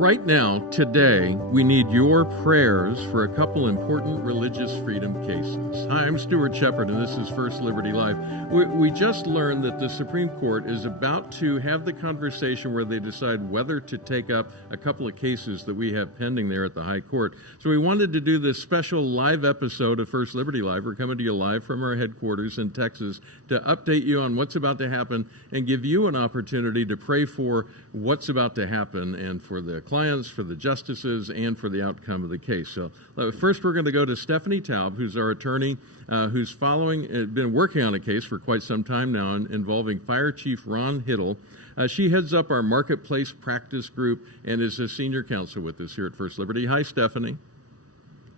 Right now, today, we need your prayers for a couple important religious freedom cases. Hi, I'm Stuart Shepard, and this is First Liberty Live. We just learned that the Supreme Court is about to have the conversation where they decide whether to take up a couple of cases that we have pending there at the High Court. So we wanted to do this special live episode of First Liberty Live. We're coming to you live from our headquarters in Texas to update you on what's about to happen and give you an opportunity to pray for what's about to happen and for the clients, for the justices, and for the outcome of the case. So first we're going to go to Stephanie Taub, who's our attorney, who's been working on a case for quite some time now involving Fire Chief Ron Hittle. She heads up our marketplace practice group and is a senior counsel with us here at First Liberty. Hi, Stephanie.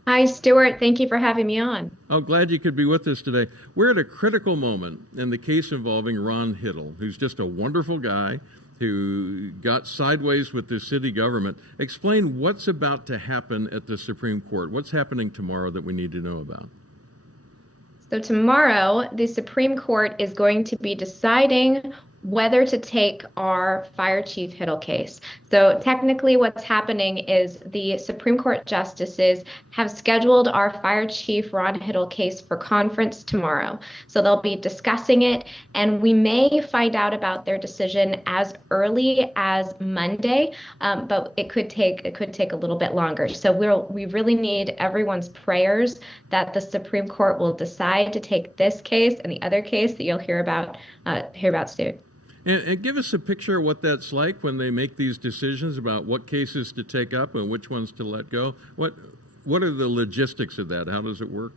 Hi, Stuart. Thank you for having me on. Oh, glad you could be with us today. We're at a critical moment in the case involving Ron Hittle, who's just a wonderful guy who got sideways with the city government. Explain what's about to happen at the Supreme Court. What's happening tomorrow that we need to know about? So tomorrow, the Supreme Court is going to be deciding whether to take our Fire Chief Hittle case. So technically what's happening is the Supreme Court justices have scheduled our Fire Chief Ron Hittle case for conference tomorrow. So they'll be discussing it, and we may find out about their decision as early as Monday, but it could take a little bit longer. So we really need everyone's prayers that the Supreme Court will decide to take this case and the other case that you'll hear about soon. And give us a picture of what that's like when they make these decisions about what cases to take up and which ones to let go. What are the logistics of that? How does it work?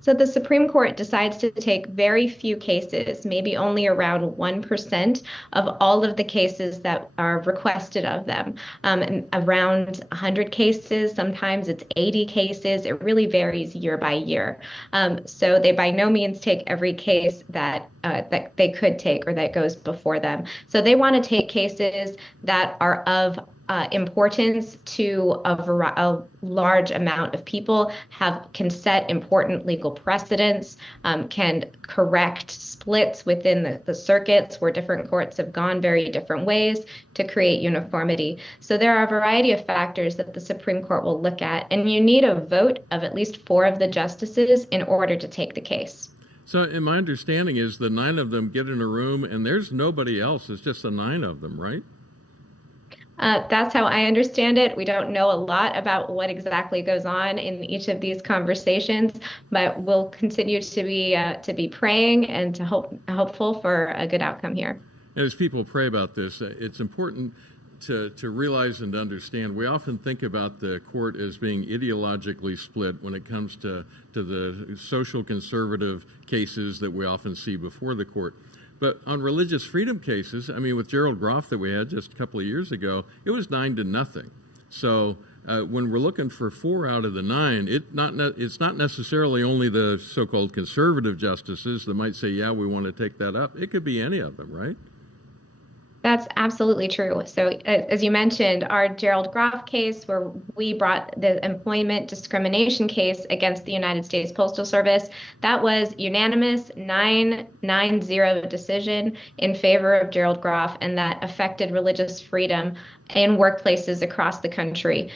So the Supreme Court decides to take very few cases, maybe only around 1% of all of the cases that are requested of them. And around 100 cases, sometimes it's 80 cases. It really varies year by year. So they by no means take every case that they could take or that goes before them. So they want to take cases that are of importance to a large amount of people, can set important legal precedents, can correct splits within the circuits where different courts have gone very different ways to create uniformity. So there are a variety of factors that the Supreme Court will look at, and you need a vote of at least 4 of the justices in order to take the case. So in my understanding is the 9 of them get in a room and there's nobody else. It's just the 9 of them, right? That's how I understand it. We don't know a lot about what exactly goes on in each of these conversations, but we'll continue to be praying and to hopeful for a good outcome here. As people pray about this, it's important to realize and understand. We often think about the court as being ideologically split when it comes to the social conservative cases that we often see before the court. But on religious freedom cases, I mean, with Gerald Groff that we had just a couple of years ago, it was 9-0. So when we're looking for 4 out of the 9, it's not necessarily only the so-called conservative justices that might say, yeah, we want to take that up. It could be any of them, right? That's absolutely true. So as you mentioned, our Gerald Groff case, where we brought the employment discrimination case against the United States Postal Service, that was unanimous 9-0 decision in favor of Gerald Groff, and that affected religious freedom in workplaces across the country.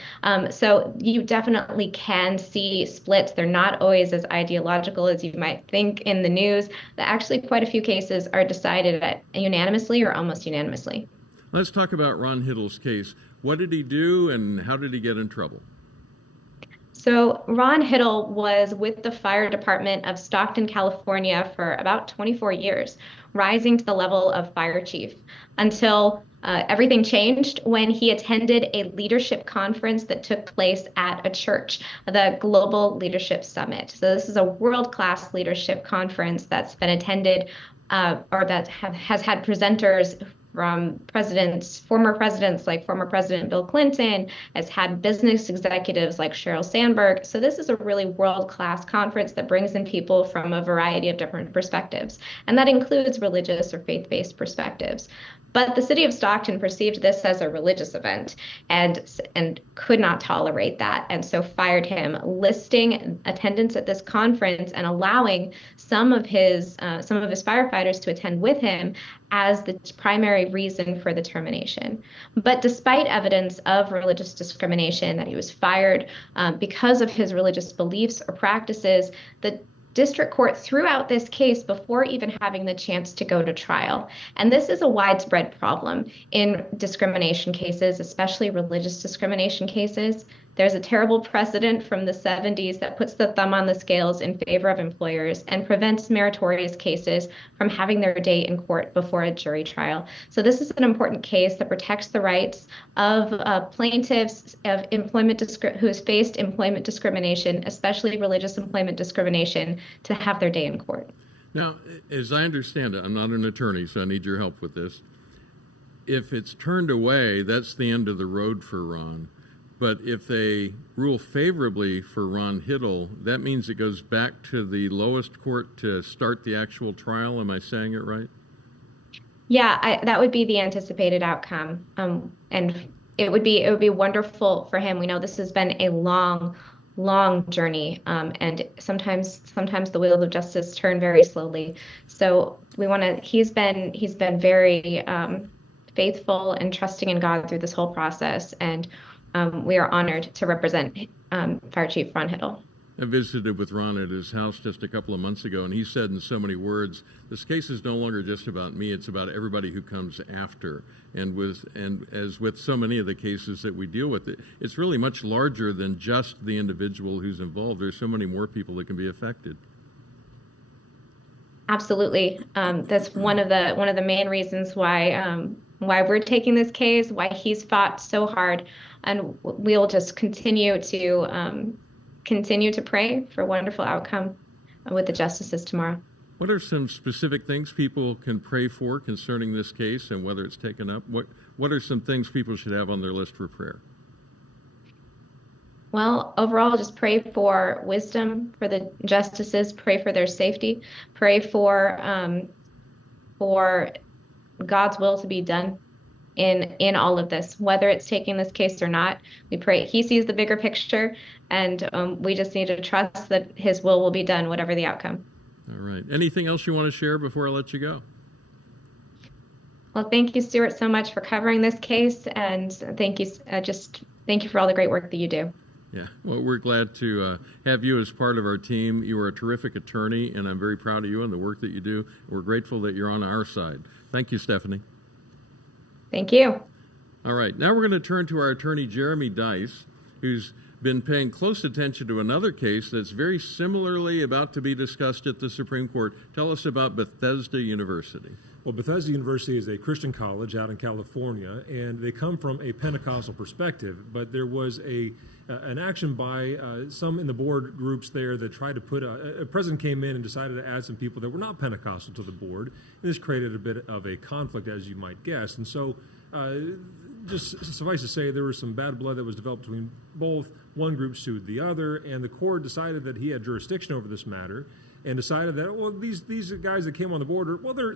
So you definitely can see splits. They're not always as ideological as you might think in the news. Actually, quite a few cases are decided unanimously or almost unanimously. Let's talk about Ron Hittle's case. What did he do and how did he get in trouble? So Ron Hittle was with the fire department of Stockton, California for about 24 years, rising to the level of fire chief until everything changed when he attended a leadership conference that took place at a church, the Global Leadership Summit. So this is a world-class leadership conference that's been attended or that has had presenters from former presidents like former President Bill Clinton, has had business executives like Sheryl Sandberg. So this is a really world-class conference that brings in people from a variety of different perspectives. And that includes religious or faith-based perspectives. But the city of Stockton perceived this as a religious event and could not tolerate that, and so fired him, listing attendance at this conference and allowing some of his firefighters to attend with him as the primary reason for the termination. But despite evidence of religious discrimination, that he was fired because of his religious beliefs or practices, the district court threw out this case before even having the chance to go to trial. And this is a widespread problem in discrimination cases, especially religious discrimination cases. There's a terrible precedent from the 70s that puts the thumb on the scales in favor of employers and prevents meritorious cases from having their day in court before a jury trial. So this is an important case that protects the rights of plaintiffs of who has faced employment discrimination, especially religious employment discrimination, to have their day in court. Now, as I understand it, I'm not an attorney, so I need your help with this. If it's turned away, that's the end of the road for Ron. But if they rule favorably for Ron Hittle, that means it goes back to the lowest court to start the actual trial. Am I saying it right? Yeah, that would be the anticipated outcome. And it would be wonderful for him. We know this has been a long journey, and sometimes the wheels of justice turn very slowly. So he's been very faithful and trusting in God through this whole process, and we are honored to represent Fire Chief Ron Hittle. I visited with Ron at his house just a couple of months ago, and he said in so many words, this case is no longer just about me, it's about everybody who comes after. And as with so many of the cases that we deal with, it's really much larger than just the individual who's involved. There's so many more people that can be affected. Absolutely. That's one of the main reasons why we're taking this case, why he's fought so hard, and we'll just continue to pray for a wonderful outcome with the justices tomorrow. What are some specific things people can pray for concerning this case and whether it's taken up? What are some things people should have on their list for prayer? Well, overall, just pray for wisdom for the justices, pray for their safety, pray for God's will to be done in all of this, whether it's taking this case or not. We pray he sees the bigger picture, and we just need to trust that his will be done, whatever the outcome. All right. Anything else you want to share before I let you go? Well, thank you, Stuart, so much for covering this case, and thank you for all the great work that you do. Yeah, well, we're glad to have you as part of our team. You are a terrific attorney, and I'm very proud of you and the work that you do. We're grateful that you're on our side. Thank you, Stephanie. Thank you. All right, now we're going to turn to our attorney, Jeremy Dice, who's been paying close attention to another case that's very similarly about to be discussed at the Supreme Court. Tell us about Bethesda University. Well, Bethesda University is a Christian college out in California, and they come from a Pentecostal perspective, but there was an action by some in the board groups there that tried to put a president came in and decided to add some people that were not Pentecostal to the board. And this created a bit of a conflict, as you might guess. And so just suffice to say, there was some bad blood that was developed between both. One group sued the other, and the court decided that he had jurisdiction over this matter and decided that, well, these guys that came on the board,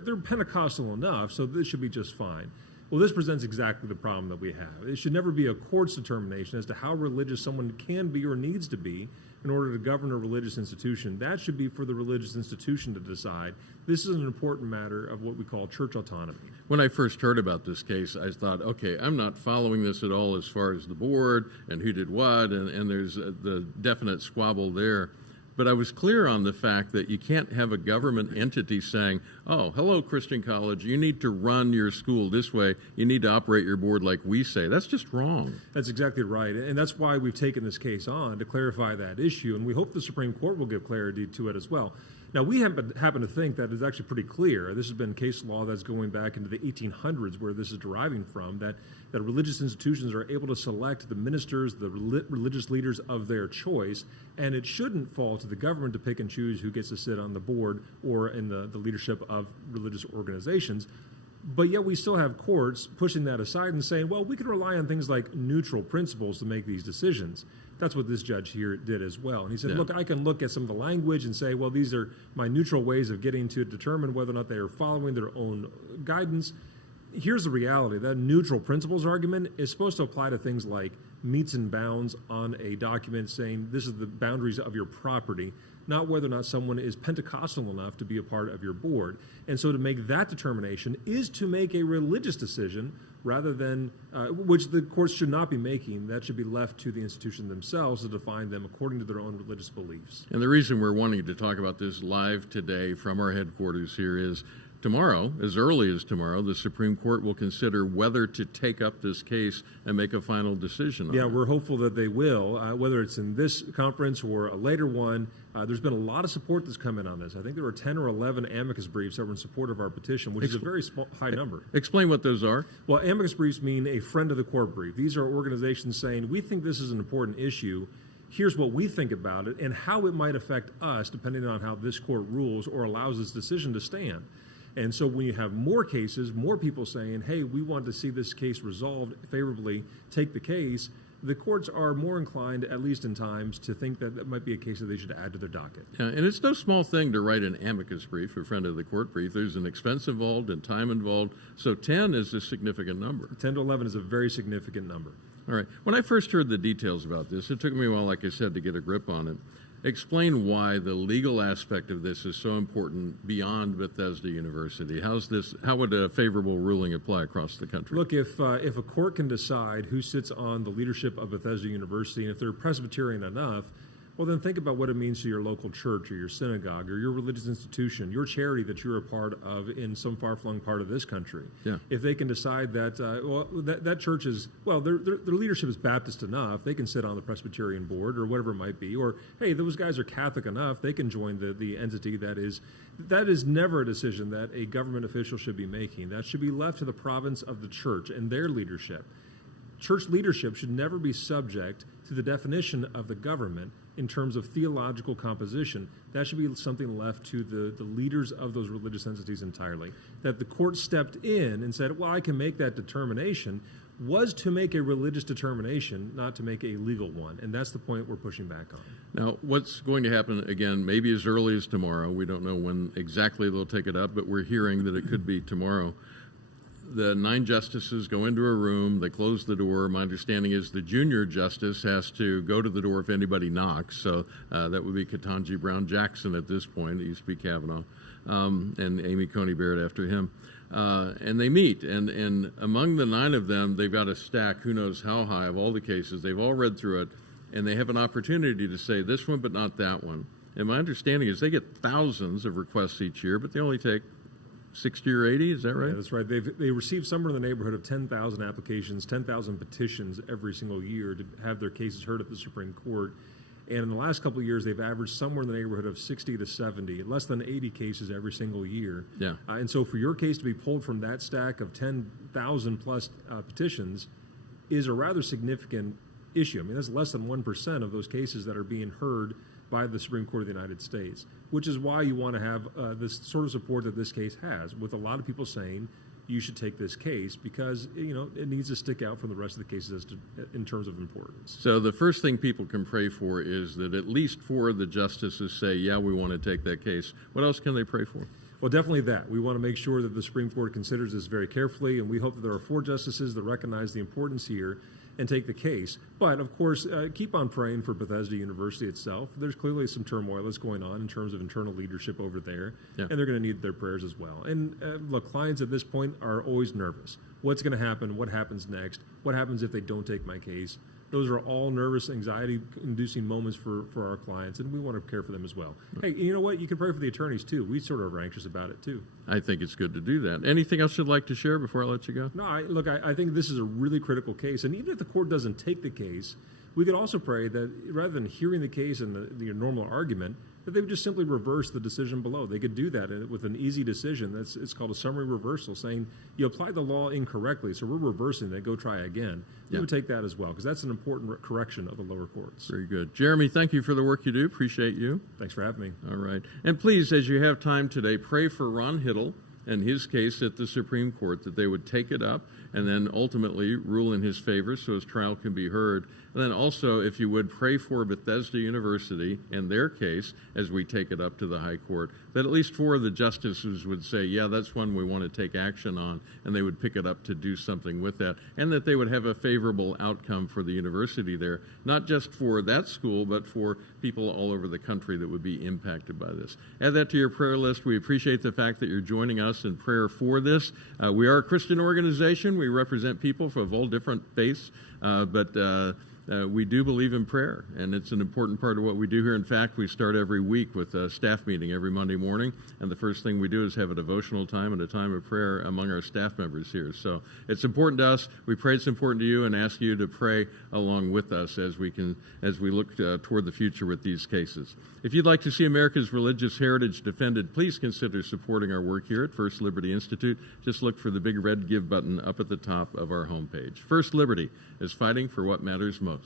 they're Pentecostal enough, so this should be just fine. Well, this presents exactly the problem that we have. It should never be a court's determination as to how religious someone can be or needs to be in order to govern a religious institution. That should be for the religious institution to decide. This is an important matter of what we call church autonomy. When I first heard about this case, I thought, okay, I'm not following this at all as far as the board and who did what, and there's the definite squabble there. But I was clear on the fact that you can't have a government entity saying, oh, hello, Christian College, you need to run your school this way. You need to operate your board like we say. That's just wrong. That's exactly right. And that's why we've taken this case on, to clarify that issue. And we hope the Supreme Court will give clarity to it as well. Now, we happen to think that it's actually pretty clear. This has been case law that's going back into the 1800s, where this is deriving from, that religious institutions are able to select the ministers, the religious leaders of their choice, and it shouldn't fall to the government to pick and choose who gets to sit on the board or in the leadership of religious organizations. But yet we still have courts pushing that aside and saying, well, we can rely on things like neutral principles to make these decisions. That's what this judge here did as well. And he said, look, I can look at some of the language and say, well, these are my neutral ways of getting to determine whether or not they are following their own guidance. here's the reality. That neutral principles argument is supposed to apply to things like meets and bounds on a document saying this is the boundaries of your property, not whether or not someone is Pentecostal enough to be a part of your board. And so to make that determination is to make a religious decision rather than, which the courts should not be making. That should be left to the institution themselves to define them according to their own religious beliefs. And the reason we're wanting to talk about this live today from our headquarters here is tomorrow, as early as tomorrow, the Supreme Court will consider whether to take up this case and make a final decision on it. Yeah, we're hopeful that they will, whether it's in this conference or a later one. There's been a lot of support that's come in on this. I think there were 10 or 11 amicus briefs that were in support of our petition, which is a very high number. Explain what those are. Well, amicus briefs mean a friend of the court brief. These are organizations saying, we think this is an important issue. Here's what we think about it and how it might affect us depending on how this court rules or allows this decision to stand. And so when you have more cases, more people saying, hey, we want to see this case resolved favorably, take the case, the courts are more inclined, at least in times, to think that that might be a case that they should add to their docket. Yeah, and it's no small thing to write an amicus brief, a friend of the court brief. There's an expense involved and time involved. So 10 is a significant number. 10 to 11 is a very significant number. All right. When I first heard the details about this, it took me a while, like I said, to get a grip on it. Explain why the legal aspect of this is so important beyond Bethesda University. How would a favorable ruling apply across the country? Look, if a court can decide who sits on the leadership of Bethesda University, and if they're Presbyterian enough, well, then think about what it means to your local church or your synagogue or your religious institution, your charity that you're a part of in some far-flung part of this country. Yeah. If they can decide that, that church is, their leadership is Baptist enough, they can sit on the Presbyterian board or whatever it might be, or, hey, those guys are Catholic enough, they can join the entity that is never a decision that a government official should be making. That should be left to the province of the church and their leadership. Church leadership should never be subject to the definition of the government in terms of theological composition. That should be something left to the leaders of those religious entities entirely. That the court stepped in and said, well, I can make that determination, was to make a religious determination, not to make a legal one. And that's the point we're pushing back on. Now, what's going to happen, again, maybe as early as tomorrow. We don't know when exactly they'll take it up, but we're hearing that it could be tomorrow. The 9 justices go into a room, they close the door. My understanding is the junior justice has to go to the door if anybody knocks. So that would be Ketanji Brown Jackson at this point. It used to be Kavanaugh, and Amy Coney Barrett after him. And they meet, and among the 9 of them, they've got a stack, who knows how high, of all the cases. They've all read through it, and they have an opportunity to say this one but not that one. And my understanding is they get thousands of requests each year, but they only take 60 or 80, is that right? Yeah, that's right. They receive somewhere in the neighborhood of 10,000 applications, 10,000 petitions every single year to have their cases heard at the Supreme Court. And in the last couple of years, they've averaged somewhere in the neighborhood of 60 to 70, less than 80 cases every single year. Yeah. And so for your case to be pulled from that stack of 10,000 plus petitions is a rather significant issue. I mean, that's less than 1% of those cases that are being heard by the Supreme Court of the United States, which is why you want to have this sort of support that this case has, with a lot of people saying you should take this case because, it needs to stick out from the rest of the cases in terms of importance. So the first thing people can pray for is that at least 4 of the justices say, yeah, we want to take that case. What else can they pray for? Well, definitely that. We want to make sure that the Supreme Court considers this very carefully, and we hope that there are 4 justices that recognize the importance here and take the case. But, of course, keep on praying for Bethesda University itself. There's clearly some turmoil that's going on in terms of internal leadership over there, and they're going to need their prayers as well. And, look, clients at this point are always nervous. What's going to happen? What happens next? What happens if they don't take my case? Those are all nervous, anxiety-inducing moments for our clients, and we want to care for them as well. Hey, you know what? You can pray for the attorneys, too. We sort of are anxious about it, too. I think it's good to do that. Anything else you'd like to share before I let you go? No, I think this is a really critical case, and even if the court doesn't take the case, we could also pray that rather than hearing the case and the normal argument, that they would just simply reverse the decision below. They could do that with an easy decision. It's called a summary reversal, saying you applied the law incorrectly, so we're reversing it. Go try again. We would take that as well, because that's an important correction of the lower courts. Very good. Jeremy, thank you for the work you do. Appreciate you. Thanks for having me. All right. And please, as you have time today, pray for Ron Hittle in his case at the Supreme Court, that they would take it up and then ultimately rule in his favor so his trial can be heard. And then also, if you would, pray for Bethesda University and their case as we take it up to the High Court, that at least 4 of the justices would say, yeah, that's one we want to take action on, and they would pick it up to do something with that, and that they would have a favorable outcome for the university there, not just for that school, but for people all over the country that would be impacted by this. Add that to your prayer list. We appreciate the fact that you're joining us in prayer for this. We are a Christian organization. We represent people of all different faiths, but we do believe in prayer, and it's an important part of what we do here. In fact, we start every week with a staff meeting every Monday morning, and the first thing we do is have a devotional time and a time of prayer among our staff members here. So it's important to us. We pray it's important to you and ask you to pray along with us as we look toward the future with these cases. If you'd like to see America's religious heritage defended, please consider supporting our work here at First Liberty Institute. Just look for the big red Give button up at the top of our homepage. First Liberty is fighting for what matters most.